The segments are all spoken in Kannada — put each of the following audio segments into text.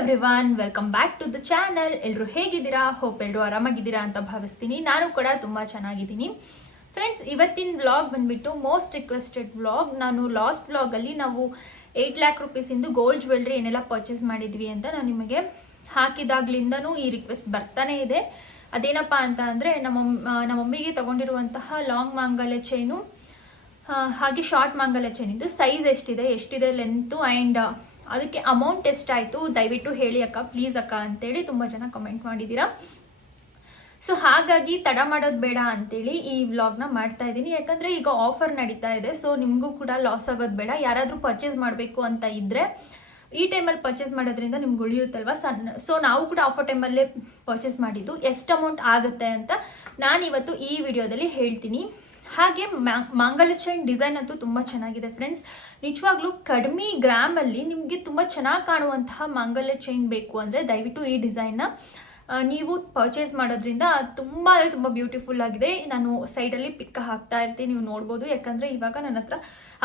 Everyone, welcome back to the channel. ಎಲ್ಲರೂ ಹೇಗಿದ್ದೀರಾ? ಹೋಪ್ ಎಲ್ಲರೂ ಆರಾಮಾಗಿದ್ದೀರಾ ಅಂತ ಭಾವಿಸ್ತೀನಿ. ನಾನು ಕೂಡ ತುಂಬ ಚೆನ್ನಾಗಿದ್ದೀನಿ. ಫ್ರೆಂಡ್ಸ್, ಇವತ್ತಿನ ವ್ಲಾಗ್ ಬಂದ್ಬಿಟ್ಟು ಮೋಸ್ಟ್ ರಿಕ್ವೆಸ್ಟೆಡ್ ವ್ಲಾಗ್. ನಾನು ಲಾಸ್ಟ್ ವ್ಲಾಗಲ್ಲಿ ನಾವು 8 lakh ರೂಪೀಸಿಂದು ಗೋಲ್ಡ್ ಜ್ಯುವೆಲ್ರಿ ಏನೆಲ್ಲ ಪರ್ಚೇಸ್ ಮಾಡಿದ್ವಿ ಅಂತ ನಾನು ನಿಮಗೆ ಹಾಕಿದಾಗ್ಲಿಂದನೂ ಈ ರಿಕ್ವೆಸ್ಟ್ ಬರ್ತಾನೆ ಇದೆ. ಅದೇನಪ್ಪ ಅಂತ ಅಂದರೆ ನಮ್ಮ ಮಮ್ಮಿಗೆ ತಗೊಂಡಿರುವಂತಹ ಲಾಂಗ್ ಮಾಂಗಲ್ಯ ಚೈನು ಹಾಗೆ ಶಾರ್ಟ್ ಮಾಂಗಲ್ಯ ಚೈನ್ ಇದು ಸೈಜ್ ಎಷ್ಟಿದೆ ಲೆಂತು ಆ್ಯಂಡ್ ಅದಕ್ಕೆ ಅಮೌಂಟ್ ಎಷ್ಟಾಯಿತು ದಯವಿಟ್ಟು ಹೇಳಿ ಅಕ್ಕ, ಪ್ಲೀಸ್ ಅಕ್ಕ ಅಂತೇಳಿ ತುಂಬ ಜನ ಕಮೆಂಟ್ ಮಾಡಿದ್ದೀರಾ. ಸೊ ಹಾಗಾಗಿ ತಡ ಮಾಡೋದು ಬೇಡ ಅಂತೇಳಿ ಈ ವ್ಲಾಗ್ನ ಮಾಡ್ತಾ ಇದ್ದೀನಿ. ಯಾಕಂದರೆ ಈಗ ಆಫರ್ ನಡೀತಾ ಇದೆ. ಸೊ ನಿಮಗೂ ಕೂಡ ಲಾಸ್ ಆಗೋದು ಬೇಡ. ಯಾರಾದರೂ ಪರ್ಚೇಸ್ ಮಾಡಬೇಕು ಅಂತ ಇದ್ದರೆ ಈ ಟೈಮಲ್ಲಿ ಪರ್ಚೇಸ್ ಮಾಡೋದ್ರಿಂದ ನಿಮ್ಗೆ ಉಳಿಯುತ್ತಲ್ವ. ಸೊ ನಾವು ಕೂಡ ಆಫರ್ ಟೈಮಲ್ಲೇ ಪರ್ಚೇಸ್ ಮಾಡಿದ್ದು. ಎಷ್ಟು ಅಮೌಂಟ್ ಆಗುತ್ತೆ ಅಂತ ನಾನಿವತ್ತು ಈ ವಿಡಿಯೋದಲ್ಲಿ ಹೇಳ್ತೀನಿ. ಹಾಗೆ ಮಾಂಗಲ್ಯ ಚೈನ್ ಡಿಸೈನ್ ಅಂತೂ ತುಂಬ ಚೆನ್ನಾಗಿದೆ ಫ್ರೆಂಡ್ಸ್. ನಿಜವಾಗ್ಲೂ ಕಡಿಮೆ ಗ್ರಾಮಲ್ಲಿ ನಿಮಗೆ ತುಂಬ ಚೆನ್ನಾಗಿ ಕಾಣುವಂತಹ ಮಾಂಗಲ್ಯ ಚೈನ್ ಬೇಕು ಅಂದರೆ ದಯವಿಟ್ಟು ಈ ಡಿಸೈನ್ನ ನೀವು ಪರ್ಚೇಸ್ ಮಾಡೋದ್ರಿಂದ ತುಂಬ ಅಂದರೆ ತುಂಬ ಬ್ಯೂಟಿಫುಲ್ ಆಗಿದೆ. ನಾನು ಸೈಡಲ್ಲಿ ಪಿಕ್ ಹಾಕ್ತಾ ಇರ್ತೀನಿ, ನೀವು ನೋಡ್ಬೋದು. ಯಾಕಂದರೆ ಇವಾಗ ನನ್ನ ಹತ್ರ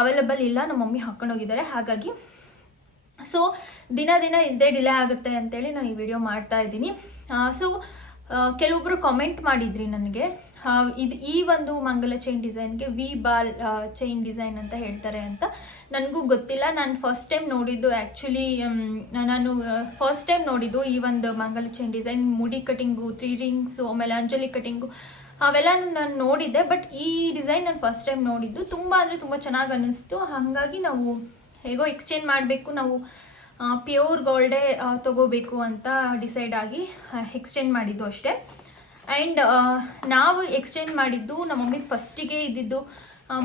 ಅವೈಲೇಬಲ್ ಇಲ್ಲ, ನಮ್ಮ ಮಮ್ಮಿ ಹಾಕ್ಕೊಂಡೋಗಿದ್ದಾರೆ. ಹಾಗಾಗಿ ಸೊ ದಿನ ಇದೇ ಡಿಲೇ ಆಗುತ್ತೆ ಅಂತೇಳಿ ನಾನು ಈ ವಿಡಿಯೋ ಮಾಡ್ತಾ ಇದ್ದೀನಿ. ಸೊ ಕೆಲವೊಬ್ಬರು ಕಾಮೆಂಟ್ ಮಾಡಿದ್ರಿ ನನಗೆ, ಈ ಒಂದು ಮಂಗಲ ಚೈನ್ ಡಿಸೈನ್ಗೆ ವಿ ಬಾಲ್ ಚೈನ್ ಡಿಸೈನ್ ಅಂತ ಹೇಳ್ತಾರೆ ಅಂತ. ನನಗೂ ಗೊತ್ತಿಲ್ಲ. ನಾನು ಫಸ್ಟ್ ಟೈಮ್ ನೋಡಿದ್ದು ಈ ಒಂದು ಮಂಗಲ ಚೈನ್ ಡಿಸೈನ್. ಮುಡಿ ಕಟಿಂಗು, 3 ರಿಂಗ್ಸು, ಆಮೇಲೆ ಅಂಜಲಿ ಕಟಿಂಗು ಅವೆಲ್ಲ ನಾನು ನೋಡಿದ್ದೆ. ಬಟ್ ಈ ಡಿಸೈನ್ ನಾನು ಫಸ್ಟ್ ಟೈಮ್ ನೋಡಿದ್ದು. ತುಂಬ ಅಂದರೆ ತುಂಬ ಚೆನ್ನಾಗಿ ಅನ್ನಿಸ್ತು. ಹಾಗಾಗಿ ನಾವು ಹೇಗೋ ಎಕ್ಸ್ಚೇಂಜ್ ಮಾಡಬೇಕು, ನಾವು ಪ್ಯೂರ್ ಗೋಲ್ಡೇ ತೊಗೋಬೇಕು ಅಂತ ಡಿಸೈಡ್ ಆಗಿ ಎಕ್ಸ್ಚೇಂಜ್ ಮಾಡಿದ್ದು ಅಷ್ಟೇ. ಆ್ಯಂಡ್ ನಾವು ಎಕ್ಸ್ಚೇಂಜ್ ಮಾಡಿದ್ದು ನಮ್ಮ ಮಮ್ಮಿದು ಫಸ್ಟಿಗೆ ಇದ್ದಿದ್ದು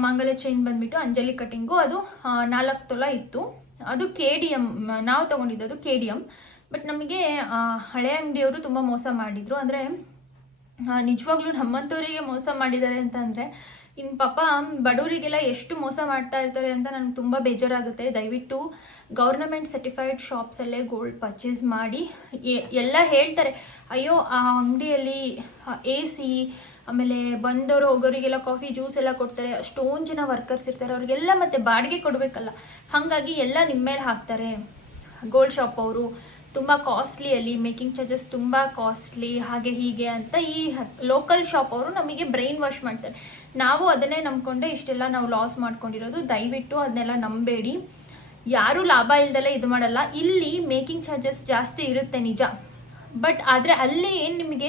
ಮಾಂಗಲ್ಯ ಚೈನ್ ಬಂದುಬಿಟ್ಟು ಅಂಜಲಿ ಕಟಿಂಗು. ಅದು 4 ತೊಲ ಇತ್ತು. ಅದು KDM ನಾವು ತೊಗೊಂಡಿದ್ದು, ಅದು KDM. ಬಟ್ ನಮಗೆ ಹಳೆ ಅಂಗಡಿಯವರು ತುಂಬ ಮೋಸ ಮಾಡಿದರು. ಅಂದರೆ ನಿಜವಾಗ್ಲೂ ನಮ್ಮಂಥವರಿಗೆ ಮೋಸ ಮಾಡಿದ್ದಾರೆ ಅಂತ ಅಂದರೆ ಇನ್ನು ಪಾಪ ಬಡವರಿಗೆಲ್ಲ ಎಷ್ಟು ಮೋಸ ಮಾಡ್ತಾ ಇರ್ತಾರೆ ಅಂತ ನನಗೆ ತುಂಬ ಬೇಜಾರಾಗುತ್ತೆ. ದಯವಿಟ್ಟು ಗೌರ್ನಮೆಂಟ್ ಸರ್ಟಿಫೈಡ್ ಶಾಪ್ಸಲ್ಲೇ ಗೋಲ್ಡ್ ಪರ್ಚೇಸ್ ಮಾಡಿ. ಎಲ್ಲ ಹೇಳ್ತಾರೆ, ಅಯ್ಯೋ ಆ ಅಂಗಡಿಯಲ್ಲಿ AC, ಆಮೇಲೆ ಬಂದವರು ಹೋಗೋರಿಗೆಲ್ಲ ಕಾಫಿ ಜ್ಯೂಸ್ ಎಲ್ಲ ಕೊಡ್ತಾರೆ, ಅಷ್ಟೊಂದು ಜನ ವರ್ಕರ್ಸ್ ಇರ್ತಾರೆ, ಅವ್ರಿಗೆಲ್ಲ ಮತ್ತೆ ಬಾಡಿಗೆ ಕೊಡಬೇಕಲ್ಲ. ಹಾಗಾಗಿ ಎಲ್ಲ ನಿಮ್ಮ ಮೇಲೆ ಹಾಕ್ತಾರೆ. ಗೋಲ್ಡ್ ಶಾಪ್ ಅವರು ತುಂಬ ಕಾಸ್ಟ್ಲಿಯಲ್ಲಿ, ಮೇಕಿಂಗ್ ಚಾರ್ಜಸ್ ತುಂಬ ಕಾಸ್ಟ್ಲಿ, ಹಾಗೆ ಹೀಗೆ ಅಂತ ಈ ಲೋಕಲ್ ಶಾಪ್ ಅವರು ನಮಗೆ ಬ್ರೈನ್ ವಾಶ್ ಮಾಡ್ತಾರೆ. ನಾವು ಅದನ್ನೇ ನಂಬ್ಕೊಂಡೆ ಇಷ್ಟೆಲ್ಲ ನಾವು ಲಾಸ್ ಮಾಡ್ಕೊಂಡಿರೋದು. ದಯವಿಟ್ಟು ಅದನ್ನೆಲ್ಲ ನಂಬೇಡಿ. ಯಾರೂ ಲಾಭ ಇಲ್ದಲೇ ಇದು ಮಾಡಲ್ಲ. ಇಲ್ಲಿ ಮೇಕಿಂಗ್ ಚಾರ್ಜಸ್ ಜಾಸ್ತಿ ಇರುತ್ತೆ ನಿಜ, ಬಟ್ ಆದರೆ ಅಲ್ಲಿ ಏನು ನಿಮಗೆ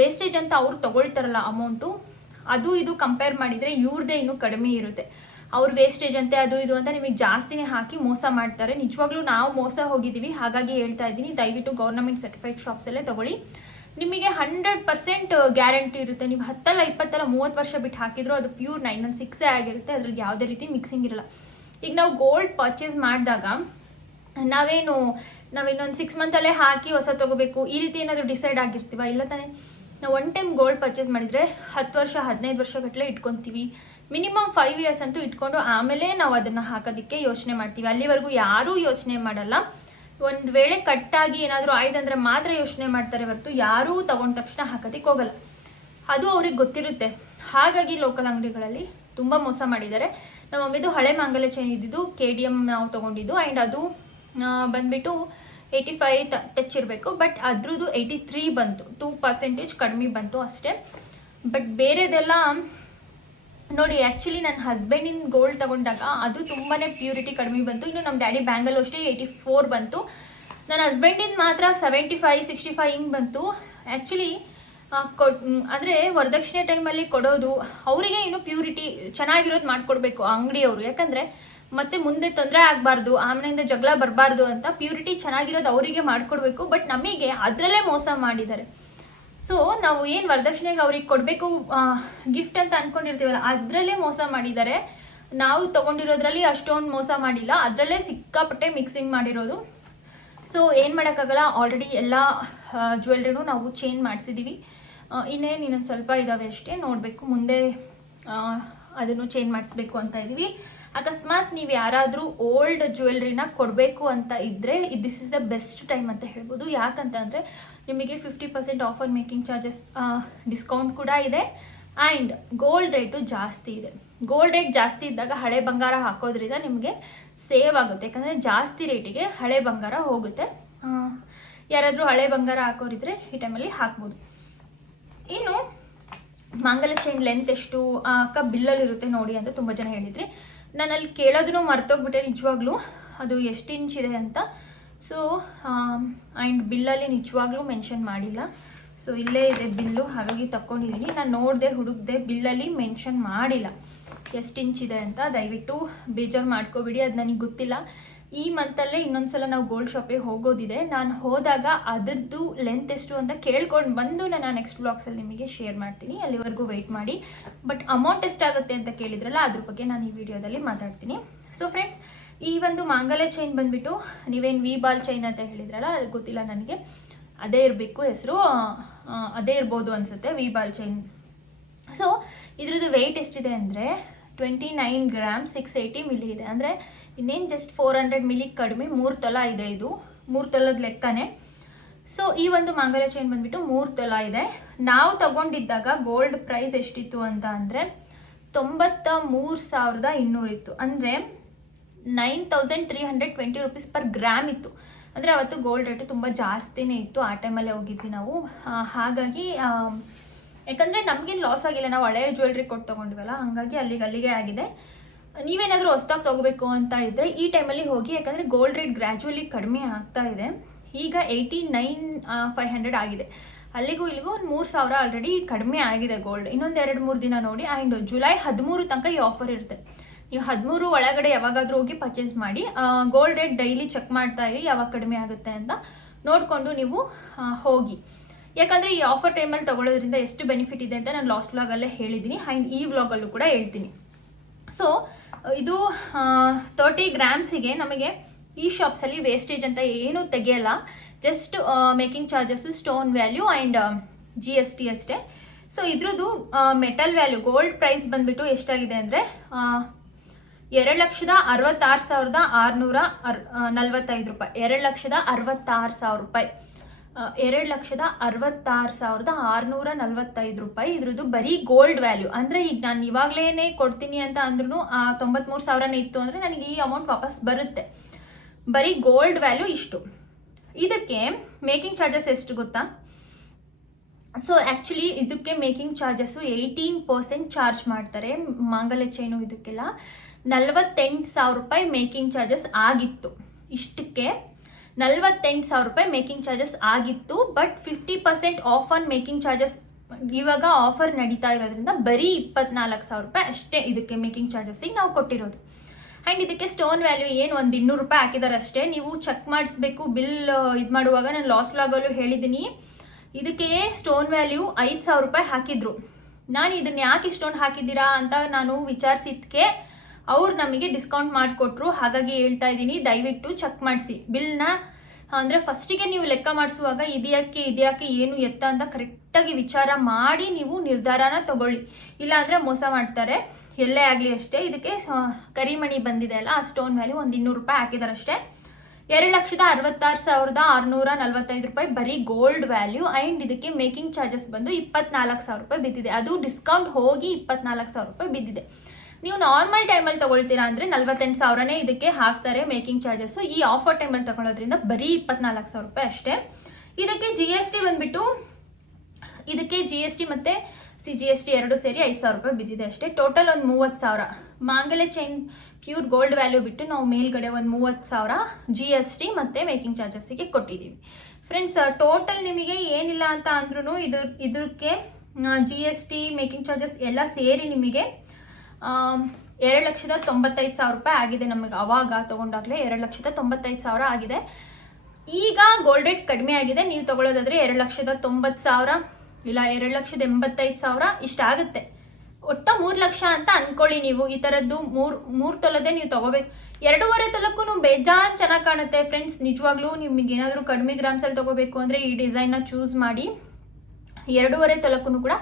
ವೇಸ್ಟೇಜ್ ಅಂತ ಅವ್ರು ತೊಗೊಳ್ತಾರಲ್ಲ ಅಮೌಂಟು, ಅದು ಇದು ಕಂಪೇರ್ ಮಾಡಿದರೆ ಇವ್ರದ್ದೇ ಇನ್ನೂ ಕಡಿಮೆ ಇರುತ್ತೆ. ಅವ್ರು ವೇಸ್ಟೇಜ್ ಅಂತೆ ಅದು ಇದು ಅಂತ ನಿಮಗೆ ಜಾಸ್ತಿನೇ ಹಾಕಿ ಮೋಸ ಮಾಡ್ತಾರೆ. ನಿಜವಾಗ್ಲೂ ನಾವು ಮೋಸ ಹೋಗಿದ್ದೀವಿ. ಹಾಗಾಗಿ ಹೇಳ್ತಾ ಇದ್ದೀನಿ, ದಯವಿಟ್ಟು ಗೌರ್ನಮೆಂಟ್ ಸರ್ಟಿಫೈಡ್ ಶಾಪ್ಸಲ್ಲೇ ತೊಗೊಳ್ಳಿ. ನಿಮಗೆ 100% ಗ್ಯಾರಂಟಿ ಇರುತ್ತೆ. ನೀವು 10 ಅಲ್ಲ 20 ಅಲ್ಲ 30 ವರ್ಷ ಬಿಟ್ಟು ಹಾಕಿದ್ರು ಅದು ಪ್ಯೂರ್ 916 ಆಗಿರುತ್ತೆ. ಅದ್ರಲ್ಲಿ ಯಾವುದೇ ರೀತಿ ಮಿಕ್ಸಿಂಗ್ ಇರಲ್ಲ. ಈಗ ನಾವು ಗೋಲ್ಡ್ ಪರ್ಚೇಸ್ ಮಾಡಿದಾಗ ನಾವಿನ್ನೊಂದು 6 ಮಂತಲ್ಲೇ ಹಾಕಿ ಹೊಸ ತೊಗೋಬೇಕು ಈ ರೀತಿ ಏನಾದರೂ ಡಿಸೈಡ್ ಆಗಿರ್ತೀವ? ಇಲ್ಲ ತಾನೇ. ನಾವು ಒನ್ ಟೈಮ್ ಗೋಲ್ಡ್ ಪರ್ಚೇಸ್ ಮಾಡಿದರೆ 10 ವರ್ಷ 15 ವರ್ಷ ಗಟ್ಟಲೆ ಇಟ್ಕೊತೀವಿ. ಮಿನಿಮಮ್ 5 years ಅಂತೂ ಇಟ್ಕೊಂಡು ಆಮೇಲೆ ನಾವು ಅದನ್ನು ಹಾಕೋದಕ್ಕೆ ಯೋಚನೆ ಮಾಡ್ತೀವಿ. ಅಲ್ಲಿವರೆಗೂ ಯಾರೂ ಯೋಚನೆ ಮಾಡಲ್ಲ. ಒಂದು ವೇಳೆ ಕಟ್ಟಾಗಿ ಏನಾದರೂ ಆಯ್ತಂದರೆ ಮಾತ್ರ ಯೋಚನೆ ಮಾಡ್ತಾರೆ ಹೊರತು ಯಾರೂ ತೊಗೊಂಡ ತಕ್ಷಣ ಹಾಕೋದಕ್ಕೆ ಹೋಗಲ್ಲ. ಅದು ಅವ್ರಿಗೆ ಗೊತ್ತಿರುತ್ತೆ. ಹಾಗಾಗಿ ಲೋಕಲ್ ಅಂಗಡಿಗಳಲ್ಲಿ ತುಂಬ ಮೋಸ ಮಾಡಿದ್ದಾರೆ. ನಮ್ಮ ಮಮ್ಮಿದು ಹಳೆ ಮಾಂಗಲ್ಯ ಚೈನ್ ಇದ್ದಿದ್ದು KDM ನಾವು ತೊಗೊಂಡಿದ್ದು. ಆ್ಯಂಡ್ ಅದು ಬಂದುಬಿಟ್ಟು 85 ಟಚ್ ಇರಬೇಕು. ಬಟ್ ಅದ್ರದ್ದು 83 ಬಂತು. 2% ಕಡಿಮೆ ಬಂತು ಅಷ್ಟೇ. ಬಟ್ ಬೇರೆದೆಲ್ಲ ನೋಡಿ, ಆ್ಯಕ್ಚುಲಿ ನನ್ನ ಹಸ್ಬೆಂಡಿನ ಗೋಲ್ಡ್ ತೊಗೊಂಡಾಗ ಅದು ತುಂಬಾ ಪ್ಯೂರಿಟಿ ಕಡಿಮೆ ಬಂತು. ಇನ್ನು ನಮ್ಮ ಡ್ಯಾಡಿ ಬ್ಯಾಂಗಲ್ಲೂ ಅಷ್ಟೇ 84 ಬಂತು. ನನ್ನ ಹಸ್ಬೆಂಡಿನ ಮಾತ್ರ 75 65 ಹಿಂಗೆ ಬಂತು. ಆ್ಯಕ್ಚುಲಿ ಅಂದರೆ ವರದಕ್ಷಿಣೆ ಟೈಮಲ್ಲಿ ಕೊಡೋದು ಅವರಿಗೆ ಇನ್ನೂ ಪ್ಯೂರಿಟಿ ಚೆನ್ನಾಗಿರೋದು ಮಾಡಿಕೊಡ್ಬೇಕು ಅಂಗಡಿಯವರು. ಯಾಕಂದರೆ ಮತ್ತೆ ಮುಂದೆ ತೊಂದರೆ ಆಗಬಾರ್ದು, ಆಮೇಲಿಂದ ಜಗಳ ಬರಬಾರ್ದು ಅಂತ ಪ್ಯೂರಿಟಿ ಚೆನ್ನಾಗಿರೋದು ಅವರಿಗೆ ಮಾಡಿಕೊಡ್ಬೇಕು. ಬಟ್ ನಮಗೆ ಅದರಲ್ಲೇ ಮೋಸ ಮಾಡಿದ್ದಾರೆ. ಸೊ ನಾವು ಏನು ವರದಕ್ಷಿಣೆಗೆ ಅವ್ರಿಗೆ ಕೊಡಬೇಕು ಗಿಫ್ಟ್ ಅಂತ ಅಂದ್ಕೊಂಡಿರ್ತೀವಲ್ಲ, ಅದರಲ್ಲೇ ಮೋಸ ಮಾಡಿದ್ದಾರೆ. ನಾವು ತೊಗೊಂಡಿರೋದ್ರಲ್ಲಿ ಅಷ್ಟೊಂದು ಮೋಸ ಮಾಡಿಲ್ಲ, ಅದರಲ್ಲೇ ಸಿಕ್ಕಾಪಟ್ಟೆ ಮಿಕ್ಸಿಂಗ್ ಮಾಡಿರೋದು. ಸೊ ಏನು ಮಾಡೋಕ್ಕಾಗಲ್ಲ. ಆಲ್ರೆಡಿ ಎಲ್ಲ ಜ್ಯುವೆಲ್ರಿನೂ ನಾವು ಚೇಂಜ್ ಮಾಡಿಸಿದ್ದೀವಿ. ಇನ್ನೊಂದು ಸ್ವಲ್ಪ ಇದ್ದಾವೆ ಅಷ್ಟೇ, ನೋಡಬೇಕು ಮುಂದೆ ಅದನ್ನು ಚೇಂಜ್ ಮಾಡಿಸ್ಬೇಕು ಅಂತ ಇದ್ದೀವಿ. ಅಕಸ್ಮಾತ್ ನೀವು ಯಾರಾದರೂ ಓಲ್ಡ್ ಜ್ಯುವೆಲ್ರಿನ ಕೊಡಬೇಕು ಅಂತ ಇದ್ದರೆ this is the best time ಅಂತ ಹೇಳ್ಬೋದು. ಯಾಕಂತ ಅಂದರೆ ನಿಮಗೆ 50% ಆಫರ್, ಮೇಕಿಂಗ್ ಚಾರ್ಜಸ್ ಡಿಸ್ಕೌಂಟ್ ಕೂಡ ಇದೆ. ಆ್ಯಂಡ್ ಗೋಲ್ಡ್ ರೇಟು ಜಾಸ್ತಿ ಇದೆ. ಗೋಲ್ಡ್ ರೇಟ್ ಜಾಸ್ತಿ ಇದ್ದಾಗ ಹಳೆ ಬಂಗಾರ ಹಾಕೋದ್ರಿಂದ ನಿಮಗೆ ಸೇವ್ ಆಗುತ್ತೆ. ಯಾಕಂದರೆ ಜಾಸ್ತಿ ರೇಟಿಗೆ ಹಳೆ ಬಂಗಾರ ಹೋಗುತ್ತೆ. ಯಾರಾದರೂ ಹಳೆ ಬಂಗಾರ ಹಾಕೋರಿದ್ರೆ ಈ ಟೈಮಲ್ಲಿ ಹಾಕ್ಬೋದು. ಇನ್ನು ಮಾಂಗಲ್ಯ ಚೈನ್ ಲೆಂತ್ ಎಷ್ಟು ಅಕ್ಕ ಬಿಲ್ಲಲ್ಲಿ ಇರುತ್ತೆ ನೋಡಿ ಅಂತ ತುಂಬ ಜನ ಹೇಳಿದ್ರಿ. ನಾನು ಅಲ್ಲಿ ಕೇಳೋದನ್ನು ಮರ್ತೋಗ್ಬಿಟ್ಟೆ ನಿಜವಾಗ್ಲೂ ಅದು ಎಷ್ಟು ಇಂಚ್ ಇದೆ ಅಂತ. ಸೊ ಆ್ಯಂಡ್ ಬಿಲ್ಲಲ್ಲಿ ನಿಜವಾಗ್ಲೂ ಮೆನ್ಷನ್ ಮಾಡಿಲ್ಲ. ಸೊ ಇಲ್ಲೇ ಇದೆ ಬಿಲ್ಲು, ಹಾಗಾಗಿ ತಗೊಂಡಿದ್ದೀನಿ. ನಾನು ನೋಡಿದೆ ಹುಡುಕ್ದೆ, ಬಿಲ್ಲಲ್ಲಿ ಮೆನ್ಷನ್ ಮಾಡಿಲ್ಲ ಎಷ್ಟು ಇಂಚ್ ಇದೆ ಅಂತ. ದಯವಿಟ್ಟು ಬೇಜಾರು ಮಾಡ್ಕೋಬಿಡಿ, ಅದು ನನಗೆ ಗೊತ್ತಿಲ್ಲ. ಈ ಮಂತಲ್ಲೇ ಇನ್ನೊಂದ್ಸಲ ನಾವು ಗೋಲ್ಡ್ ಶಾಪಿಗೆ ಹೋಗೋದಿದೆ. ನಾನು ಹೋದಾಗ ಅದರದ್ದು ಲೆಂತ್ ಎಷ್ಟು ಅಂತ ಕೇಳ್ಕೊಂಡು ಬಂದು ನಾನು ನೆಕ್ಸ್ಟ್ ಬ್ಲಾಗ್ಸಲ್ಲಿ ನಿಮಗೆ ಶೇರ್ ಮಾಡ್ತೀನಿ. ಅಲ್ಲಿವರೆಗೂ ವೆಯ್ಟ್ ಮಾಡಿ. ಬಟ್ ಅಮೌಂಟ್ ಎಷ್ಟಾಗುತ್ತೆ ಅಂತ ಕೇಳಿದ್ರಲ್ಲ, ಅದ್ರ ಬಗ್ಗೆ ನಾನು ಈ ವಿಡಿಯೋದಲ್ಲಿ ಮಾತಾಡ್ತೀನಿ. ಸೊ ಫ್ರೆಂಡ್ಸ್, ಈ ಒಂದು ಮಾಂಗಲ್ಯ ಚೈನ್ ಬಂದುಬಿಟ್ಟು ನೀವೇನು ವಿ ಬಾಲ್ ಚೈನ್ ಅಂತ ಹೇಳಿದ್ರಲ್ಲ, ಅದು ಗೊತ್ತಿಲ್ಲ ನನಗೆ, ಅದೇ ಇರಬೇಕು ಹೆಸರು, ಅದೇ ಇರ್ಬೋದು ಅನಿಸುತ್ತೆ, ವಿ ಬಾಲ್ ಚೈನ್. ಸೊ ಇದ್ರದ್ದು ವೆಯ್ಟ್ ಎಷ್ಟಿದೆ ಅಂದರೆ 29 ಗ್ರಾಮ್ಸ್ 680 ಮಿಲಿ ಇದೆ. ಅಂದರೆ ಇನ್ನೇನು ಜಸ್ಟ್ 400 ಮಿಲಿ ಕಡಿಮೆ, 3 ತೊಲ ಇದೆ. ಇದು 3 ತೊಲದ ಲೆಕ್ಕನೇ. ಸೊ ಈ ಒಂದು ಮಾಂಗಲ್ಯ ಚೈನ್ ಬಂದುಬಿಟ್ಟು 3 ತೊಲ ಇದೆ. ನಾವು ತಗೊಂಡಿದ್ದಾಗ ಗೋಲ್ಡ್ ಪ್ರೈಸ್ ಎಷ್ಟಿತ್ತು ಅಂತ ಅಂದರೆ 93,200 ಇತ್ತು. ಅಂದರೆ 9,320 ರುಪೀಸ್ ಪರ್ ಗ್ರಾಮ್ ಇತ್ತು. ಅಂದರೆ ಅವತ್ತು ಗೋಲ್ಡ್ ರೇಟು ತುಂಬ ಜಾಸ್ತಿನೇ ಇತ್ತು. ಆ ಟೈಮಲ್ಲೇ ಹೋಗಿದ್ವಿ ನಾವು. ಹಾಗಾಗಿ ಯಾಕಂದರೆ ನಮಗೇನು ಲಾಸ್ ಆಗಿಲ್ಲ, ನಾವು ಹಳೆ ಜ್ಯುವೆಲ್ರಿ ಕೊಟ್ಟು ತೊಗೊಂಡ್ವಲ್ಲ, ಹಾಗಾಗಿ ಅಲ್ಲಿಗೆ ಆಗಿದೆ. ನೀವೇನಾದರೂ ಹೊಸ್ದಾಗಿ ತೊಗೋಬೇಕು ಅಂತ ಇದ್ದರೆ ಈ ಟೈಮಲ್ಲಿ ಹೋಗಿ, ಯಾಕಂದರೆ ಗೋಲ್ಡ್ ರೇಟ್ ಗ್ರ್ಯಾಜುವಲಿ ಕಡಿಮೆ ಆಗ್ತಾ ಇದೆ. ಈಗ 89,500 ಆಗಿದೆ. ಅಲ್ಲಿಗೂ ಇಲ್ಲಿಗೂ ಒಂದು 3,000 ಆಲ್ರೆಡಿ ಕಡಿಮೆ ಆಗಿದೆ ಗೋಲ್ಡ್. ಇನ್ನೊಂದು 2-3 ದಿನ ನೋಡಿ. ಆ್ಯಂಡ್ ಜುಲೈ 13 ತನಕ ಈ ಆಫರ್ ಇರುತ್ತೆ. ನೀವು 13 ಒಳಗಡೆ ಯಾವಾಗಾದರೂ ಹೋಗಿ ಪರ್ಚೇಸ್ ಮಾಡಿ. ಗೋಲ್ಡ್ ರೇಟ್ ಡೈಲಿ ಚೆಕ್ ಮಾಡ್ತಾ ಇರಿ, ಯಾವಾಗ ಕಡಿಮೆ ಆಗುತ್ತೆ ಅಂತ ನೋಡಿಕೊಂಡು ನೀವು ಹೋಗಿ. ಯಾಕಂದರೆ ಈ ಆಫರ್ ಟೈಮಲ್ಲಿ ತೊಗೊಳ್ಳೋದ್ರಿಂದ ಎಷ್ಟು ಬೆನಿಫಿಟ್ ಇದೆ ಅಂತ ನಾನು ಲಾಸ್ಟ್ ವ್ಲಾಗಲ್ಲೇ ಹೇಳಿದ್ದೀನಿ. ಆ್ಯಂಡ್ ಈ ವ್ಲಾಗಲ್ಲೂ ಕೂಡ ಹೇಳ್ತೀನಿ. ಸೊ ಇದು 30 ಗ್ರಾಮ್ಸಿಗೆ ನಮಗೆ ಈ ಶಾಪ್ಸಲ್ಲಿ ವೇಸ್ಟೇಜ್ ಅಂತ ಏನೂ ತೆಗೆಯಲ್ಲ. Just making charges, stone value and GST ಅಷ್ಟೇ. ಸೊ ಇದ್ರದ್ದು ಮೆಟಲ್ ವ್ಯಾಲ್ಯೂ ಗೋಲ್ಡ್ ಪ್ರೈಸ್ ಬಂದುಬಿಟ್ಟು ಎಷ್ಟಾಗಿದೆ ಅಂದರೆ 2,66,645 ರೂಪಾಯಿ. 2,66,000 ರೂಪಾಯಿ. 2,66,645 ರೂಪಾಯಿ ಇದ್ರದ್ದು ಬರೀ ಗೋಲ್ಡ್ ವ್ಯಾಲ್ಯೂ. ಅಂದರೆ ಈಗ ನಾನು ಇವಾಗಲೇ ಕೊಡ್ತೀನಿ ಅಂತ ಅಂದ್ರೂ 93,000 ಇತ್ತು ಅಂದರೆ ನನಗೆ ಈ ಅಮೌಂಟ್ ವಾಪಸ್ ಬರುತ್ತೆ. ಬರೀ ಗೋಲ್ಡ್ ವ್ಯಾಲ್ಯೂ ಇಷ್ಟು. ಇದಕ್ಕೆ ಮೇಕಿಂಗ್ ಚಾರ್ಜಸ್ ಎಷ್ಟು ಗೊತ್ತಾ? ಸೊ ಆ್ಯಕ್ಚುಲಿ ಇದಕ್ಕೆ ಮೇಕಿಂಗ್ ಚಾರ್ಜಸ್ಸು 18% ಚಾರ್ಜ್ ಮಾಡ್ತಾರೆ. ಮಾಂಗಲ್ಯ ಚೈನು ಇದಕ್ಕೆಲ್ಲ 48,000 ರೂಪಾಯಿ ಮೇಕಿಂಗ್ ಚಾರ್ಜಸ್ ಆಗಿತ್ತು. ಇಷ್ಟಕ್ಕೆ 48,000 ರೂಪಾಯಿ ಮೇಕಿಂಗ್ ಚಾರ್ಜಸ್ ಆಗಿತ್ತು. But 50% of on making charges ಇವಾಗ ಆಫರ್ ನಡೀತಾ ಇರೋದ್ರಿಂದ ಬರೀ 24,000 ರೂಪಾಯಿ ಅಷ್ಟೇ ಇದಕ್ಕೆ ಮೇಕಿಂಗ್ ಚಾರ್ಜಸ್ಸಿಗೆ ನಾವು ಕೊಟ್ಟಿರೋದು. ಆ್ಯಂಡ್ ಇದಕ್ಕೆ ಸ್ಟೋನ್ ವ್ಯಾಲ್ಯೂ ಏನು ಒಂದು 200 ರೂಪಾಯಿ ಹಾಕಿದ್ದಾರೆ ಅಷ್ಟೇ. ನೀವು ಚೆಕ್ ಮಾಡಿಸ್ಬೇಕು ಬಿಲ್ ಇದು ಮಾಡುವಾಗ. ನಾನು ಲಾಸ್ಟ್ ವ್ಲಾಗಲ್ಲೂ ಹೇಳಿದ್ದೀನಿ, ಇದಕ್ಕೆ ಸ್ಟೋನ್ ವ್ಯಾಲ್ಯೂ 5,000 ರೂಪಾಯಿ ಹಾಕಿದ್ರು. ನಾನು ಇದನ್ನು ಯಾಕೆ ಇಷ್ಟೊಂದು ಹಾಕಿದ್ದೀರಾ ಅಂತ ನಾನು ವಿಚಾರಿಸಿದ್ದಕ್ಕೆ ಅವ್ರು ನಮಗೆ ಡಿಸ್ಕೌಂಟ್ ಮಾಡಿಕೊಟ್ರು. ಹಾಗಾಗಿ ಹೇಳ್ತಾ ಇದ್ದೀನಿ, ದಯವಿಟ್ಟು ಚೆಕ್ ಮಾಡಿಸಿ ಬಿಲ್ನ. ಅಂದರೆ ಫಸ್ಟಿಗೆ ನೀವು ಲೆಕ್ಕ ಮಾಡಿಸುವಾಗ ಇದ್ಯಾಕೆ ಏನು ಎತ್ತ ಅಂತ ಕರೆಕ್ಟಾಗಿ ವಿಚಾರ ಮಾಡಿ ನೀವು ನಿರ್ಧಾರನ ತಗೊಳ್ಳಿ. ಇಲ್ಲಾಂದರೆ ಮೋಸ ಮಾಡ್ತಾರೆ, ಎಲ್ಲೇ ಆಗಲಿ ಅಷ್ಟೇ. ಇದಕ್ಕೆ ಕರಿಮಣಿ ಬಂದಿದೆ ಅಲ್ಲ, ಆ ಸ್ಟೋನ್ ವ್ಯಾಲ್ಯೂ ಒಂದು 200 ರೂಪಾಯಿ ಹಾಕಿದ್ದಾರೆ ಅಷ್ಟೇ. 2,66,645 ರೂಪಾಯಿ ಬರೀ ಗೋಲ್ಡ್ ವ್ಯಾಲ್ಯೂ. ಆ್ಯಂಡ್ ಇದಕ್ಕೆ ಮೇಕಿಂಗ್ ಚಾರ್ಜಸ್ ಬಂದು 24,000 ರೂಪಾಯಿ ಬಿದ್ದಿದೆ. ಅದು ಡಿಸ್ಕೌಂಟ್ ಹೋಗಿ 24,000 ರೂಪಾಯಿ ಬಿದ್ದಿದೆ. ನೀವು ನಾರ್ಮಲ್ ಟೈಮಲ್ಲಿ ತೊಗೊಳ್ತೀರಾ ಅಂದರೆ 48,000ನೇ ಇದಕ್ಕೆ ಹಾಕ್ತಾರೆ ಮೇಕಿಂಗ್ ಚಾರ್ಜಸ್ಸು. ಈ ಆಫರ್ ಟೈಮಲ್ಲಿ ತೊಗೊಳೋದ್ರಿಂದ ಬರೀ 24,000 ರೂಪಾಯಿ ಅಷ್ಟೇ. ಇದಕ್ಕೆ GST ಬಂದುಬಿಟ್ಟು, ಇದಕ್ಕೆ GST ಮತ್ತು CGST ಎರಡು ಸೇರಿ 5,000 ರೂಪಾಯಿ ಬಿದ್ದಿದೆ ಅಷ್ಟೇ. ಟೋಟಲ್ ಒಂದು 30,000. ಮಾಂಗಲ್ಯ ಚೈನ್ ಪ್ಯೂರ್ ಗೋಲ್ಡ್ ವ್ಯಾಲ್ಯೂ ಬಿಟ್ಟು ನಾವು ಮೇಲ್ಗಡೆ ಒಂದು 30,000 GST ಮತ್ತು ಮೇಕಿಂಗ್ ಚಾರ್ಜಸ್ಸಿಗೆ ಕೊಟ್ಟಿದ್ದೀವಿ. ಫ್ರೆಂಡ್ಸ್, ಟೋಟಲ್ ನಿಮಗೆ ಏನಿಲ್ಲ ಅಂತ ಅಂದ್ರೂ ಇದಕ್ಕೆ GST ಮೇಕಿಂಗ್ ಚಾರ್ಜಸ್ ಎಲ್ಲ ಸೇರಿ ನಿಮಗೆ 2,95,000 ರೂಪಾಯಿ ಆಗಿದೆ. ನಮಗೆ ಅವಾಗ ತೊಗೊಂಡಾಗಲೇ 2,95,000 ಆಗಿದೆ. ಈಗ ಗೋಲ್ಡ್ ರೇಟ್ ಕಡಿಮೆ ಆಗಿದೆ. ನೀವು ತೊಗೊಳ್ಳೋದಾದರೆ 2,90,000 ಇಲ್ಲ 2,85,000 ಇಷ್ಟಾಗುತ್ತೆ. ಒಟ್ಟು 3 ಲಕ್ಷ ಅಂತ ಅಂದ್ಕೊಳ್ಳಿ ನೀವು. ಈ ಥರದ್ದು ಮೂರು ತೊಲದೇ ನೀವು ತೊಗೋಬೇಕು. 2.5 ತೊಲಕ್ಕೂ ಬೇಜಾನ್ ಚೆನ್ನಾಗಿ ಕಾಣುತ್ತೆ ಫ್ರೆಂಡ್ಸ್. ನಿಜವಾಗ್ಲೂ ನಿಮಗೆ ಏನಾದರೂ ಕಡಿಮೆ ಗ್ರಾಮ್ಸಲ್ಲಿ ತೊಗೋಬೇಕು ಅಂದರೆ ಈ ಡಿಸೈನ್ನ ಚೂಸ್ ಮಾಡಿ. 2.5 ತೊಲಕ್ಕೂ ಕೂಡ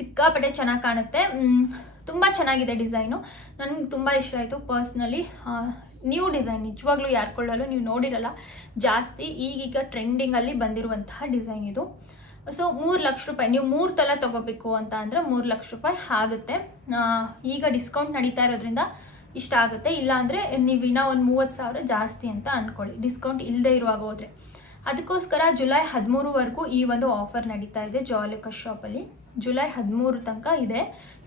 ಸಿಕ್ಕಾಪಟ್ಟೆ ಚೆನ್ನಾಗಿ ಕಾಣುತ್ತೆ. ತುಂಬ ಚೆನ್ನಾಗಿದೆ ಡಿಸೈನು. ನನಗೆ ತುಂಬ ಇಷ್ಟ ಆಯಿತು ಪರ್ಸ್ನಲಿ. ನ್ಯೂ ಡಿಸೈನ್, ನಿಜವಾಗ್ಲೂ ಯಾರು ಕೊಳ್ಳಲು ನೀವು ನೋಡಿರಲ್ಲ ಜಾಸ್ತಿ. ಈಗೀಗ ಟ್ರೆಂಡಿಂಗಲ್ಲಿ ಬಂದಿರುವಂತಹ ಡಿಸೈನ್ ಇದು. ಸೊ 3 ಲಕ್ಷ ರೂಪಾಯಿ ನೀವು 3 ತೊಲ ತೊಗೋಬೇಕು ಅಂತ ಅಂದರೆ 3 ಲಕ್ಷ ರೂಪಾಯಿ ಆಗುತ್ತೆ. ಈಗ ಡಿಸ್ಕೌಂಟ್ ನಡೀತಾ ಇರೋದ್ರಿಂದ ಇಷ್ಟ ಆಗುತ್ತೆ. ಇಲ್ಲಾಂದರೆ ನೀವು ಇನ್ನೂ ಒಂದು 30,000 ಜಾಸ್ತಿ ಅಂತ ಅಂದ್ಕೊಳ್ಳಿ, ಡಿಸ್ಕೌಂಟ್ ಇಲ್ಲದೆ ಇರುವಾಗ ಹೋದರೆ. ಅದಕ್ಕೋಸ್ಕರ ಜುಲೈ 13ವರೆಗೂ ಈ ಒಂದು ಆಫರ್ ನಡೀತಾ ಇದೆ ಜಾಲಿಕಸ್ ಶಾಪಲ್ಲಿ. ಜುಲೈ 13 ತನಕ ಇದೆ.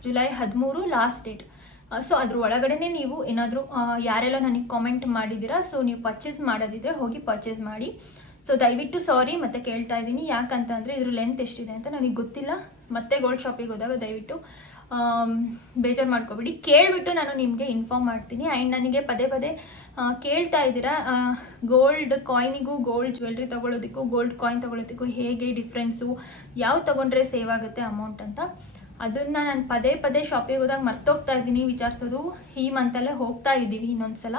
July 13 last date. ಸೊ ಅದ್ರ ಒಳಗಡೆ ನೀವು ಏನಾದರೂ ಯಾರೆಲ್ಲ ನನಗೆ ಕಾಮೆಂಟ್ ಮಾಡಿದ್ದೀರಾ, ಸೊ ನೀವು ಪರ್ಚೇಸ್ ಮಾಡೋದಿದ್ರೆ ಹೋಗಿ ಪರ್ಚೇಸ್ ಮಾಡಿ. ಸೊ ದಯವಿಟ್ಟು ಸಾರಿ ಮತ್ತೆ ಕೇಳ್ತಾ ಇದ್ದೀನಿ, ಯಾಕಂತಂದರೆ ಇದ್ರ ಲೆಂತ್ ಎಷ್ಟಿದೆ ಅಂತ ನನಗೆ ಗೊತ್ತಿಲ್ಲ. ಮತ್ತೆ ಗೋಲ್ಡ್ ಶಾಪಿಗೆ ಹೋದಾಗ ದಯವಿಟ್ಟು ಬೇಜಾರು ಮಾಡ್ಕೊಬೇಡಿ, ಕೇಳಿಬಿಟ್ಟು ನಾನು ನಿಮಗೆ ಇನ್ಫಾರ್ಮ್ ಮಾಡ್ತೀನಿ. ಆ್ಯಂಡ್ ನನಗೆ ಪದೇ ಪದೇ ಕೇಳ್ತಾ ಇದ್ದೀರಾ ಗೋಲ್ಡ್ ಕಾಯಿನಿಗೂ ಗೋಲ್ಡ್ ಜ್ಯುವೆಲ್ರಿ ತೊಗೊಳೋದಕ್ಕೂ ಗೋಲ್ಡ್ ಕಾಯಿನ್ ತೊಗೊಳೋದಕ್ಕೂ ಹೇಗೆ ಡಿಫ್ರೆನ್ಸು, ಯಾವ ತೊಗೊಂಡ್ರೆ ಸೇವ್ ಆಗುತ್ತೆ ಅಮೌಂಟ್ ಅಂತ. ಅದನ್ನು ನಾನು ಪದೇ ಪದೇ ಶಾಪಿಗೆ ಹೋದಾಗ ಮರ್ತೋಗ್ತಾ ಇದ್ದೀನಿ ವಿಚಾರಿಸೋದು. ಈ ಮಂತಲ್ಲೇ ಹೋಗ್ತಾ ಇದ್ದೀವಿ ಇನ್ನೊಂದು ಸಲ,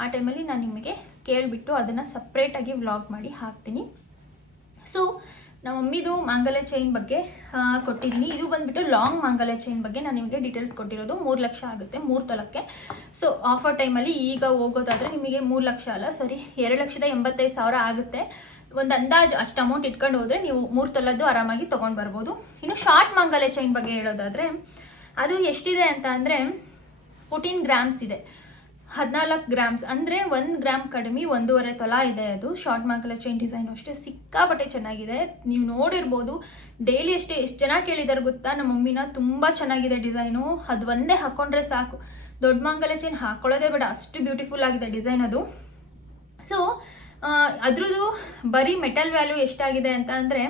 ಆ ಟೈಮಲ್ಲಿ ನಾನು ನಿಮಗೆ ಕೇಳಿಬಿಟ್ಟು ಅದನ್ನು ಸಪ್ರೇಟಾಗಿ ವ್ಲಾಗ್ ಮಾಡಿ ಹಾಕ್ತೀನಿ. ಸೊ ನಮ್ಮ ಮಮ್ಮಿದು ಮಾಂಗಲ್ಯ ಚೈನ್ ಬಗ್ಗೆ ಕೊಟ್ಟಿದ್ದೀನಿ. ಇದು ಬಂದುಬಿಟ್ಟು ಲಾಂಗ್ ಮಾಂಗಲ್ಯ ಚೈನ್ ಬಗ್ಗೆ ನಾನು ನಿಮಗೆ ಡೀಟೇಲ್ಸ್ ಕೊಟ್ಟಿರೋದು. 3 ಲಕ್ಷ ಆಗುತ್ತೆ 3 ತೊಲಕ್ಕೆ. ಸೊ ಆಫರ್ ಟೈಮಲ್ಲಿ ಈಗ ಹೋಗೋದಾದರೆ ನಿಮಗೆ 3 ಲಕ್ಷ ಅಲ್ಲ, ಸರಿ 2,85,000 ಆಗುತ್ತೆ. ಒಂದು ಅಂದಾಜು ಅಷ್ಟು ಅಮೌಂಟ್ ಇಟ್ಕೊಂಡು ಹೋದರೆ ನೀವು 3 ತೊಲದ್ದು ಆರಾಮಾಗಿ ತೊಗೊಂಡು ಬರ್ಬೋದು. ಇನ್ನು ಶಾರ್ಟ್ ಮಾಂಗಲ್ಯ ಚೈನ್ ಬಗ್ಗೆ ಹೇಳೋದಾದರೆ ಅದು ಎಷ್ಟಿದೆ ಅಂತ ಅಂದರೆ 14 ಗ್ರಾಮ್ಸ್ ಇದೆ, 14 ಗ್ರಾಮ್ಸ್ ಅಂದರೆ 1 ಗ್ರಾಮ್ ಕಡಿಮೆ 1.5 ತೊಲ ಇದೆ. ಅದು ಶಾರ್ಟ್ ಮಾಂಗಲ್ಯ ಚೈನ್ ಡಿಸೈನು ಅಷ್ಟೇ ಸಿಕ್ಕಾಪಟ್ಟೆ ಚೆನ್ನಾಗಿದೆ. ನೀವು ನೋಡಿರ್ಬೋದು, ಡೈಲಿ ಅಷ್ಟೇ ಎಷ್ಟು ಜನ ಕೇಳಿದ್ದಾರೆ ಗೊತ್ತಾ ನಮ್ಮ ಮಮ್ಮಿನ, ತುಂಬ ಚೆನ್ನಾಗಿದೆ ಡಿಸೈನು, ಅದು ಒಂದೇ ಹಾಕ್ಕೊಂಡ್ರೆ ಸಾಕು. ದೊಡ್ಡ ಮಾಂಗಲ್ಯ ಚೈನ್ ಹಾಕ್ಕೊಳ್ಳೋದೇ ಬೇಡ, ಅಷ್ಟು ಬ್ಯೂಟಿಫುಲ್ ಆಗಿದೆ ಡಿಸೈನ್ ಅದು. ಸೊ ಅದ್ರದ್ದು ಬರೀ ಮೆಟಲ್ ವ್ಯಾಲ್ಯೂ ಎಷ್ಟಾಗಿದೆ ಅಂತ ಅಂದರೆ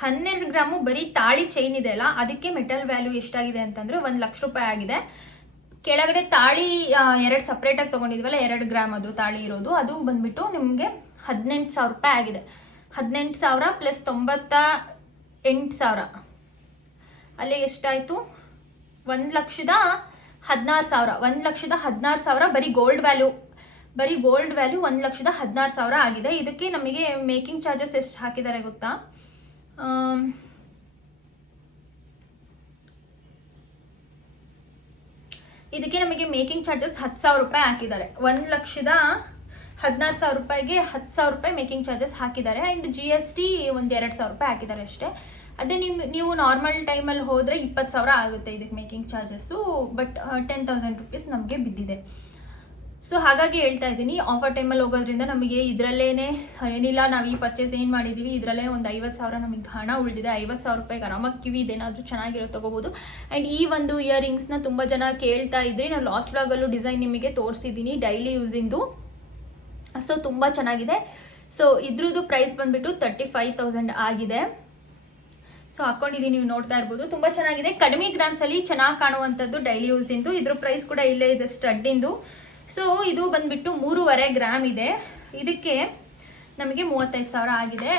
12 ಗ್ರಾಮು ಬರೀ ತಾಳಿ ಚೈನ್ ಇದೆ ಅಲ್ಲ, ಅದಕ್ಕೆ ಮೆಟಲ್ ವ್ಯಾಲ್ಯೂ ಎಷ್ಟಾಗಿದೆ ಅಂತಂದರೆ 1 ಲಕ್ಷ ರೂಪಾಯಿ ಆಗಿದೆ. ಕೆಳಗಡೆ ತಾಳಿ 2 ಸಪ್ರೇಟಾಗಿ ತೊಗೊಂಡಿದ್ವಲ್ಲ, 2 ಗ್ರಾಮ್ ಅದು ತಾಳಿ ಇರೋದು, ಅದು ಬಂದುಬಿಟ್ಟು ನಿಮಗೆ 18,000 ರೂಪಾಯಿ ಆಗಿದೆ. 18,000 ಪ್ಲಸ್ 98,000 ಅಲ್ಲಿ ಎಷ್ಟಾಯಿತು? 1,16,000. 1,16,000 ಬರೀ ಗೋಲ್ಡ್ ವ್ಯಾಲ್ಯೂ 1,16,000 ಆಗಿದೆ. ಇದಕ್ಕೆ ನಮಗೆ ಮೇಕಿಂಗ್ ಚಾರ್ಜಸ್ ಎಷ್ಟು ಹಾಕಿದ್ದಾರೆ ಗೊತ್ತಾ? ಇದಕ್ಕೆ ನಮಗೆ ಮೇಕಿಂಗ್ ಚಾರ್ಜಸ್ 10,000 ರೂಪಾಯಿ ಹಾಕಿದ್ದಾರೆ. 1,16,000 ರೂಪಾಯಿಗೆ 10,000 ರೂಪಾಯಿ ಮೇಕಿಂಗ್ ಚಾರ್ಜಸ್ ಹಾಕಿದ್ದಾರೆ. ಆ್ಯಂಡ್ GST ಒಂದು 2,000 ರೂಪಾಯಿ ಹಾಕಿದ್ದಾರೆ ಅಷ್ಟೇ. ಅದೇ ನೀವು ನಾರ್ಮಲ್ ಟೈಮಲ್ಲಿ ಹೋದರೆ 20,000 ಆಗುತ್ತೆ ಇದಕ್ಕೆ ಮೇಕಿಂಗ್ ಚಾರ್ಜಸ್ಸು. ಬಟ್ 10,000 ರುಪೀಸ್ ನಮಗೆ ಬಿದ್ದಿದೆ. ಸೊ ಹಾಗಾಗಿ ಹೇಳ್ತಾ ಇದ್ದೀನಿ, ಆಫರ್ ಟೈಮಲ್ಲಿ ಹೋಗೋದ್ರಿಂದ ನಮಗೆ ಇದರಲ್ಲೇ ಏನಿಲ್ಲ, ನಾವು ಈ ಪರ್ಚೇಸ್ ಏನು ಮಾಡಿದ್ದೀವಿ ಇದರಲ್ಲೇ ಒಂದು 50,000 ನಮಗೆ ಹಣ ಉಳಿದಿದೆ. 50,000 ರೂಪಾಯಿಗೆ ಆರಾಮಾಗಿ ಕಿವಿ ಇದೇನಾದರೂ ಚೆನ್ನಾಗಿರೋ ತೊಗೋಬೋದು. ಆ್ಯಂಡ್ ಈ ಒಂದು ಇಯರಿಂಗ್ಸ್ನ ತುಂಬ ಜನ ಕೇಳ್ತಾ ಇದ್ರಿ, ನಾನು ಲಾಸ್ಟ್ ವ್ಲಾಗಲ್ಲೂ ಡಿಸೈನ್ ನಿಮಗೆ ತೋರಿಸಿದ್ದೀನಿ ಡೈಲಿ ಯೂಸಿಂದು. ಸೊ ತುಂಬ ಚೆನ್ನಾಗಿದೆ. ಸೊ ಇದ್ರದ್ದು ಪ್ರೈಸ್ ಬಂದುಬಿಟ್ಟು 35,000 ಆಗಿದೆ. ಸೊ ಹಾಕ್ಕೊಂಡಿದ್ದೀನಿ, ನೀವು ನೋಡ್ತಾ ಇರ್ಬೋದು, ತುಂಬ ಚೆನ್ನಾಗಿದೆ. ಕಡಿಮೆ ಗ್ರಾಮ್ಸಲ್ಲಿ ಚೆನ್ನಾಗಿ ಕಾಣುವಂಥದ್ದು ಡೈಲಿ ಯೂಸಿಂದು. ಇದ್ರ ಪ್ರೈಸ್ ಕೂಡ ಇಲ್ಲೇ ಇದೆ ಸ್ಟಡ್ಡಿಂದು. ಸೊ ಇದು ಬಂದುಬಿಟ್ಟು 3.5 ಗ್ರಾಮ್ ಇದೆ. ಇದಕ್ಕೆ ನಮಗೆ 35,000 ಆಗಿದೆ.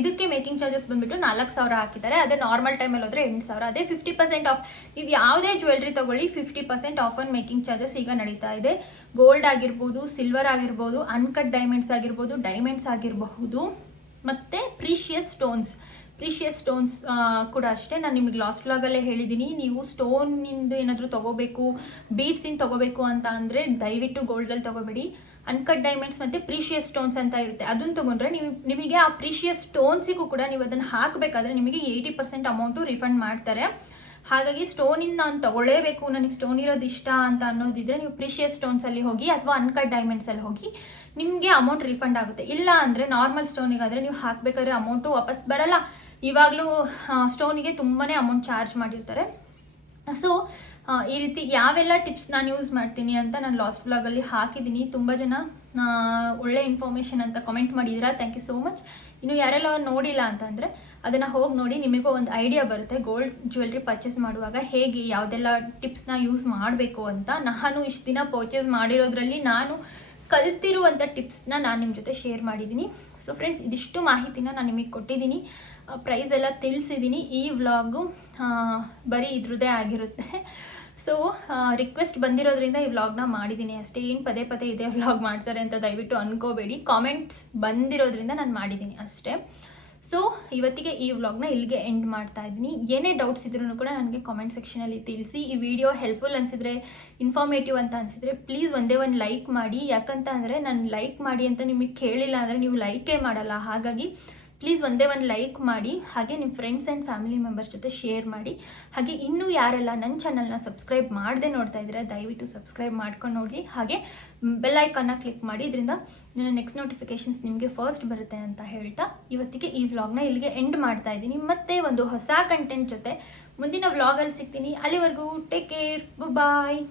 ಇದಕ್ಕೆ ಮೇಕಿಂಗ್ ಚಾರ್ಜಸ್ ಬಂದುಬಿಟ್ಟು 4,000 ಹಾಕಿದ್ದಾರೆ. ಅದೇ ನಾರ್ಮಲ್ ಟೈಮಲ್ಲಿ ಹೋದರೆ 8,000. ಅದೇ 50% ಆಫ್. ನೀವು ಯಾವುದೇ ಜ್ಯುವೆಲ್ರಿ ತೊಗೊಳ್ಳಿ 50% ಆಫ್ ಆನ್ ಮೇಕಿಂಗ್ ಚಾರ್ಜಸ್ ಈಗ ನಡೀತಾ ಇದೆ. ಗೋಲ್ಡ್ ಆಗಿರ್ಬೋದು, ಸಿಲ್ವರ್ ಆಗಿರ್ಬೋದು, ಅನ್ಕಟ್ ಡೈಮಂಡ್ಸ್ ಆಗಿರ್ಬೋದು, ಡೈಮಂಡ್ಸ್ ಆಗಿರಬಹುದು, ಮತ್ತು ಪ್ರೀಶಿಯಸ್ ಸ್ಟೋನ್ಸ್ ಕೂಡ ಅಷ್ಟೇ. ನಾನು ನಿಮಗೆ ಲಾಸ್ಟ್ ವ್ಲಾಗಲ್ಲೇ ಹೇಳಿದ್ದೀನಿ, ನೀವು ಸ್ಟೋನಿಂದ ಏನಾದರೂ ತೊಗೋಬೇಕು, ಬೀಡ್ಸಿಂದ ತೊಗೋಬೇಕು ಅಂತ ಅಂದರೆ ದಯವಿಟ್ಟು ಗೋಲ್ಡಲ್ಲಿ ತೊಗೋಬೇಡಿ. ಅನ್ಕಟ್ ಡೈಮಂಡ್ಸ್ ಮತ್ತು ಪ್ರೀಶಿಯಸ್ ಸ್ಟೋನ್ಸ್ ಅಂತ ಇರುತ್ತೆ, ಅದನ್ನು ತೊಗೊಂಡ್ರೆ ನಿಮಗೆ ಆ ಪ್ರೀಶಿಯಸ್ ಸ್ಟೋನ್ಸಿಗೂ ಕೂಡ ನೀವು ಅದನ್ನು ಹಾಕಬೇಕಾದ್ರೆ ನಿಮಗೆ 80% ಅಮೌಂಟು ರಿಫಂಡ್ ಮಾಡ್ತಾರೆ. ಹಾಗಾಗಿ ಸ್ಟೋನಿಂದ ನಾನು ತೊಗೊಳ್ಳೇಬೇಕು, ನನಗೆ ಸ್ಟೋನ್ ಇರೋದು ಇಷ್ಟ ಅಂತ ಅನ್ನೋದಿದ್ರೆ ನೀವು ಪ್ರೀಶಿಯಸ್ ಸ್ಟೋನ್ಸಲ್ಲಿ ಹೋಗಿ ಅಥವಾ ಅನ್ಕಟ್ ಡೈಮಂಡ್ಸಲ್ಲಿ ಹೋಗಿ, ನಿಮಗೆ ಅಮೌಂಟ್ ರಿಫಂಡ್ ಆಗುತ್ತೆ. ಇಲ್ಲ ಅಂದರೆ ನಾರ್ಮಲ್ ಸ್ಟೋನಿಗಾದರೆ ನೀವು ಹಾಕಬೇಕಾದ್ರೆ ಅಮೌಂಟು ವಾಪಸ್ ಬರಲ್ಲ. ಇವಾಗಲೂ ಸ್ಟೋನಿಗೆ ತುಂಬಾ ಅಮೌಂಟ್ ಚಾರ್ಜ್ ಮಾಡಿರ್ತಾರೆ. ಸೊ ಈ ರೀತಿ ಯಾವೆಲ್ಲ ಟಿಪ್ಸ್ ನಾನು ಯೂಸ್ ಮಾಡ್ತೀನಿ ಅಂತ ನಾನು ಲಾಸ್ಟ್ ವ್ಲಾಗಲ್ಲಿ ಹಾಕಿದ್ದೀನಿ. ತುಂಬ ಜನ ಒಳ್ಳೆ ಇನ್ಫಾರ್ಮೇಷನ್ ಅಂತ ಕಮೆಂಟ್ ಮಾಡಿದ್ದೀರಾ, ಥ್ಯಾಂಕ್ ಯು ಸೋ ಮಚ್. ಇನ್ನು ಯಾರೆಲ್ಲ ನೋಡಿಲ್ಲ ಅಂತಂದರೆ ಅದನ್ನು ಹೋಗಿ ನೋಡಿ, ನಿಮಗೂ ಒಂದು ಐಡಿಯಾ ಬರುತ್ತೆ ಗೋಲ್ಡ್ ಜ್ಯುವೆಲ್ರಿ ಪರ್ಚೇಸ್ ಮಾಡುವಾಗ ಹೇಗೆ ಯಾವುದೆಲ್ಲ ಟಿಪ್ಸ್ನ ಯೂಸ್ ಮಾಡಬೇಕು ಅಂತ. ನಾನು ಇಷ್ಟು ದಿನ ಪರ್ಚೇಸ್ ಮಾಡಿರೋದ್ರಲ್ಲಿ ನಾನು ಕಲಿತಿರುವಂಥ ಟಿಪ್ಸ್ನ ನಾನು ನಿಮ್ಮ ಜೊತೆ ಶೇರ್ ಮಾಡಿದ್ದೀನಿ. ಸೊ ಫ್ರೆಂಡ್ಸ್, ಇದಿಷ್ಟು ಮಾಹಿತಿನ ನಾನು ನಿಮಗೆ ಕೊಟ್ಟಿದ್ದೀನಿ, ಪ್ರೈಸ್ ಎಲ್ಲ ತಿಳಿಸಿದ್ದೀನಿ. ಈ ವ್ಲಾಗು ಬರೀ ಇದ್ರದ್ದೇ ಆಗಿರುತ್ತೆ. ಸೊ ರಿಕ್ವೆಸ್ಟ್ ಬಂದಿರೋದ್ರಿಂದ ಈ ವ್ಲಾಗ್ನ ಮಾಡಿದ್ದೀನಿ ಅಷ್ಟೇ. ಏನು ಪದೇ ಪದೇ ಇದೇ ವ್ಲಾಗ್ ಮಾಡ್ತಾರೆ ಅಂತ ದಯವಿಟ್ಟು ಅನ್ಕೋಬೇಡಿ, ಕಾಮೆಂಟ್ಸ್ ಬಂದಿರೋದ್ರಿಂದ ನಾನು ಮಾಡಿದ್ದೀನಿ ಅಷ್ಟೇ. ಸೊ ಇವತ್ತಿಗೆ ಈ ವ್ಲಾಗ್ನ ಇಲ್ಲಿಗೆ ಎಂಡ್ ಮಾಡ್ತಾ ಇದ್ದೀನಿ. ಏನೇ ಡೌಟ್ಸ್ ಇದ್ರೂ ಕೂಡ ನನಗೆ ಕಾಮೆಂಟ್ ಸೆಕ್ಷನಲ್ಲಿ ತಿಳಿಸಿ. ಈ ವಿಡಿಯೋ ಹೆಲ್ಪ್ಫುಲ್ ಅನಿಸಿದ್ರೆ, ಇನ್ಫಾರ್ಮೇಟಿವ್ ಅಂತ ಅನಿಸಿದ್ರೆ ಪ್ಲೀಸ್ ಒಂದೇ ಒಂದು ಲೈಕ್ ಮಾಡಿ. ಯಾಕಂತ ಅಂದರೆ ನಾನು ಲೈಕ್ ಮಾಡಿ ಅಂತ ನಿಮಗೆ ಕೇಳಿಲ್ಲ ಅಂದರೆ ನೀವು ಲೈಕೇ ಮಾಡಲ್ಲ. ಹಾಗಾಗಿ ಪ್ಲೀಸ್ ಒಂದೇ ಒಂದು ಲೈಕ್ ಮಾಡಿ, ಹಾಗೆ ನಿಮ್ಮ ಫ್ರೆಂಡ್ಸ್ ಆ್ಯಂಡ್ ಫ್ಯಾಮಿಲಿ ಮೆಂಬರ್ಸ್ ಜೊತೆ ಶೇರ್ ಮಾಡಿ. ಹಾಗೆ ಇನ್ನೂ ಯಾರೆಲ್ಲ ನನ್ನ ಚಾನಲ್ನ ಸಬ್ಸ್ಕ್ರೈಬ್ ಮಾಡದೆ ನೋಡ್ತಾ ಇದ್ದೀರಾ ದಯವಿಟ್ಟು ಸಬ್ಸ್ಕ್ರೈಬ್ ಮಾಡ್ಕೊಂಡು ನೋಡಿ. ಹಾಗೆ ಬೆಲ್ ಐಕಾನ್ನ ಕ್ಲಿಕ್ ಮಾಡಿ, ಇದರಿಂದ ನನ್ನ ನೆಕ್ಸ್ಟ್ ನೋಟಿಫಿಕೇಷನ್ಸ್ ನಿಮಗೆ ಫಸ್ಟ್ ಬರುತ್ತೆ ಅಂತ ಹೇಳ್ತಾ ಇವತ್ತಿಗೆ ಈ ವ್ಲಾಗ್ನ ಇಲ್ಲಿಗೆ ಎಂಡ್ ಮಾಡ್ತಾ ಇದ್ದೀನಿ. ಮತ್ತೆ ಒಂದು ಹೊಸ ಕಂಟೆಂಟ್ ಜೊತೆ ಮುಂದಿನ ವ್ಲಾಗಲ್ಲಿ ಸಿಗ್ತೀನಿ. ಅಲ್ಲಿವರೆಗೂ ಟೇಕ್ ಕೇರ್, ಬಾಯ್.